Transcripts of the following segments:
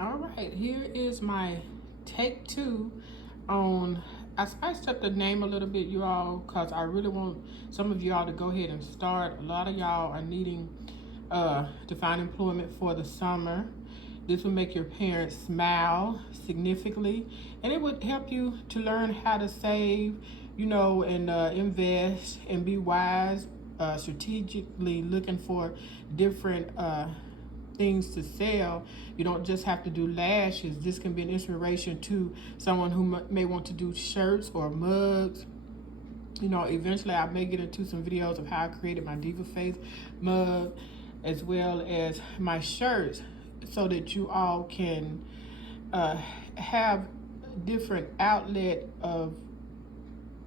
All right, here is my take two on. I spiced up the name a little bit, you all, because I really want some of y'all to go ahead and start. A lot of y'all are needing to find employment for the summer. This will make your parents smile significantly, and it would help you to learn how to save, and invest and be wise, strategically looking for different things to sell. You don't just have to do lashes. This can be an inspiration to someone who may want to do shirts or mugs. Eventually I may get into some videos of how I created my Diva Face mug as well as my shirts, so that you all can have different outlet of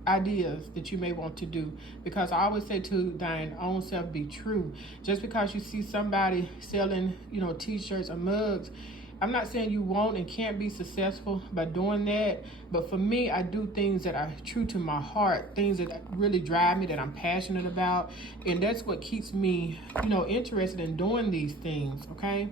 ideas that you may want to do. Because I always say to thine own self be true. Just because you see somebody selling, t-shirts or mugs, I'm not saying you won't and can't be successful by doing that, but for me, I do things that are true to my heart, things that really drive me, that I'm passionate about, and that's what keeps me, interested in doing these things, okay?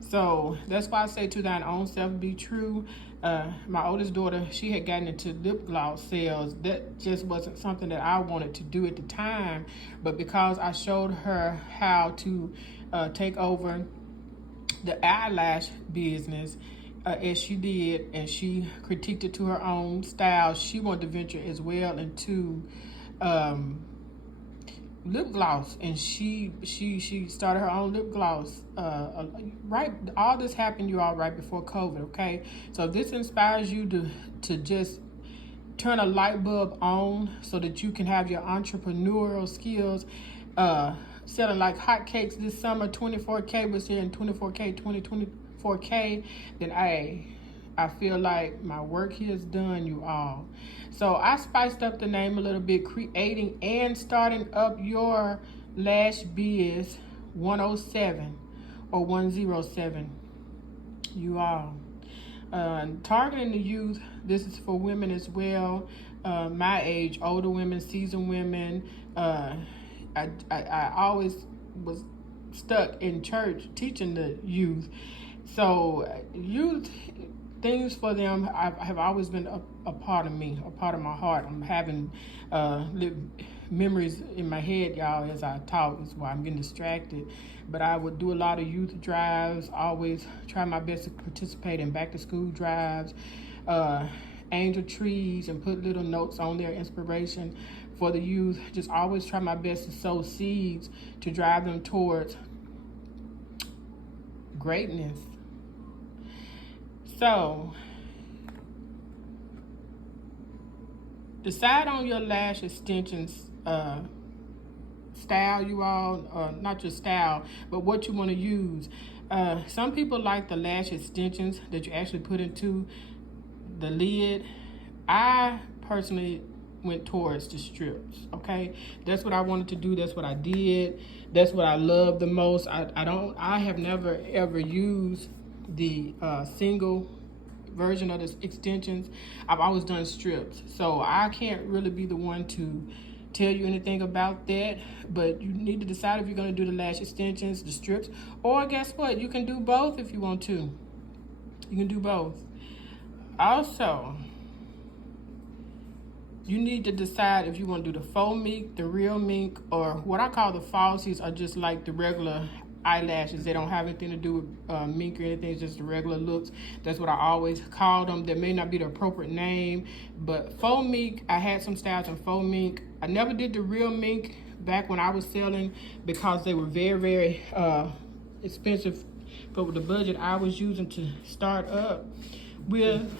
So that's why I say to thine own self be true. My oldest daughter, she had gotten into lip gloss sales. That just wasn't something that I wanted to do at the time, but because I showed her how to take over the eyelash business, as she did, and she critiqued it to her own style, she wanted to venture as well into lip gloss, and she started her own lip gloss. Right, all this happened, you all, right before COVID. Okay, so if this inspires you to just turn a light bulb on so that you can have your entrepreneurial skills, selling like hotcakes this summer. 24K was here in 24K, 2024K. Then I feel like my work here is done, you all. So I spiced up the name a little bit, creating and starting up your Lash Biz 107 or 107, you all. Targeting the youth, this is for women as well, my age, older women, seasoned women. I always was stuck in church teaching the youth. So youth, things for them have always been a part of me, a part of my heart. I'm having memories in my head, y'all, as I talk. That's why I'm getting distracted. But I would do a lot of youth drives, always try my best to participate in back to school drives, angel trees, and put little notes on there, inspiration for the youth. Just always try my best to sow seeds to drive them towards greatness. So, decide on your lash extensions style, you all. Not just style, but what you want to use. Some people like the lash extensions that you actually put into the lid. I personally went towards the strips, okay? That's what I wanted to do. That's what I did. That's what I love the most. I have never ever used the single version of the extensions. I've always done strips, so I can't really be the one to tell you anything about that. But you need to decide if you're going to do the lash extensions, the strips, or guess what, you can do both if you want to. You can do both. Also, you need to decide if you want to do the faux mink, the real mink, or what I call the falsies are just like the regular eyelashes. They don't have anything to do with mink or anything. It's just the regular looks. That's what I always call them. That may not be the appropriate name, but faux mink, I had some styles in faux mink. I never did the real mink back when I was selling because they were very, very expensive for the budget I was using to start up with.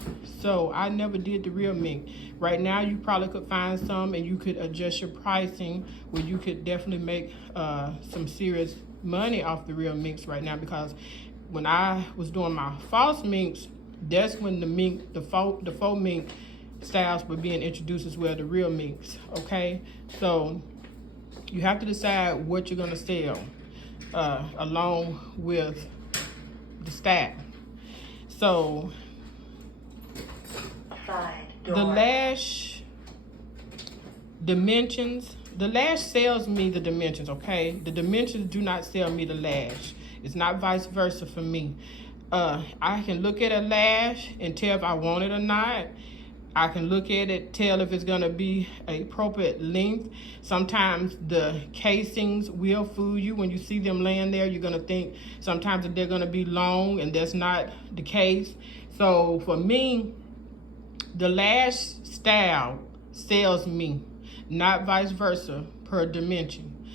So I never did the real mink. Right now you probably could find some, and you could adjust your pricing where you could definitely make some serious money off the real minks right now. Because when I was doing my false minks, that's when the faux mink styles were being introduced as well, the real minks. Okay, so you have to decide what you're going to sell along with the style. So the lash dimensions, the lash sells me the dimensions, okay? The dimensions do not sell me the lash. It's not vice versa for me. I can look at a lash and tell if I want it or not. I can look at it, tell if it's gonna be a appropriate length. Sometimes the casings will fool you. When you see them laying there, you're gonna think sometimes that they're gonna be long, and that's not the case. So for me, the lash style sells me, not vice versa, per dimension.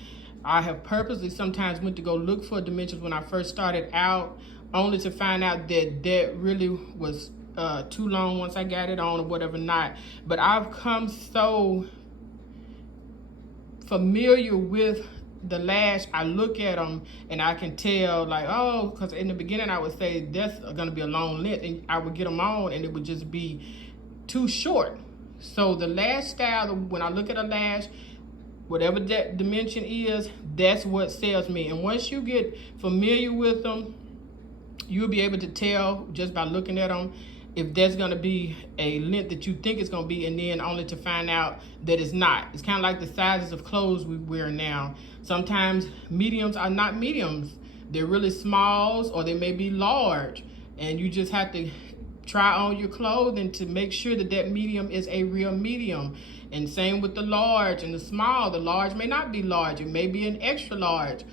I have purposely sometimes went to go look for dimensions when I first started out, only to find out that that really was too long once I got it on or whatever not. But I've come so familiar with the lash, I look at them and I can tell, like, oh, because in the beginning I would say that's going to be a long length, and I would get them on and it would just be too short. So the lash style, when I look at a lash, whatever that dimension is, that's what sells me. And once you get familiar with them, you'll be able to tell just by looking at them if that's going to be a length that you think it's going to be, and then only to find out that it's not. It's kind of like the sizes of clothes we wear now. Sometimes mediums are not mediums. They're really smalls, or they may be large, and you just have to try on your clothing to make sure that that medium is a real medium. And same with the large and the small. The large may not be large. It may be an extra large,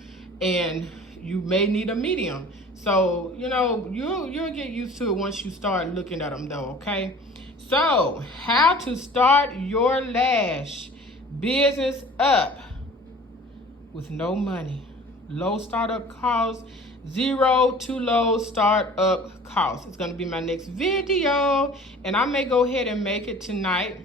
and you may need a medium. So, you know, you'll get used to it once you start looking at them though, okay? So, how to start your lash business up with no money. Low startup costs, zero to low startup costs. It's gonna be my next video, and I may go ahead and make it tonight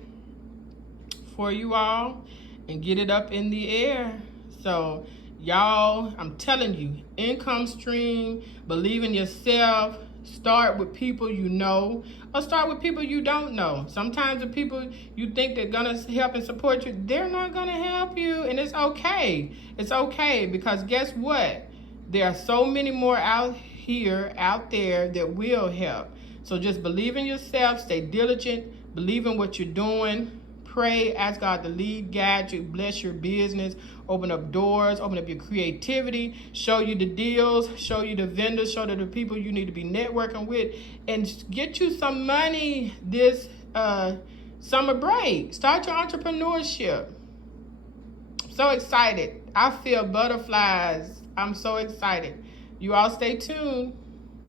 for you all and get it up in the air. So, y'all, I'm telling you, income stream, believe in yourself, start with people you know, or start with people you don't know. Sometimes the people you think they're gonna help and support you, they're not gonna help you, and it's okay. It's okay, because guess what? There are so many more out there that will help. So just believe in yourself, stay diligent, believe in what you're doing, pray, ask God to lead, guide you, bless your business, open up doors, open up your creativity, show you the deals, show you the vendors, show you the people you need to be networking with, and get you some money this summer break. Start your entrepreneurship. So excited. I feel butterflies. I'm so excited. You all stay tuned.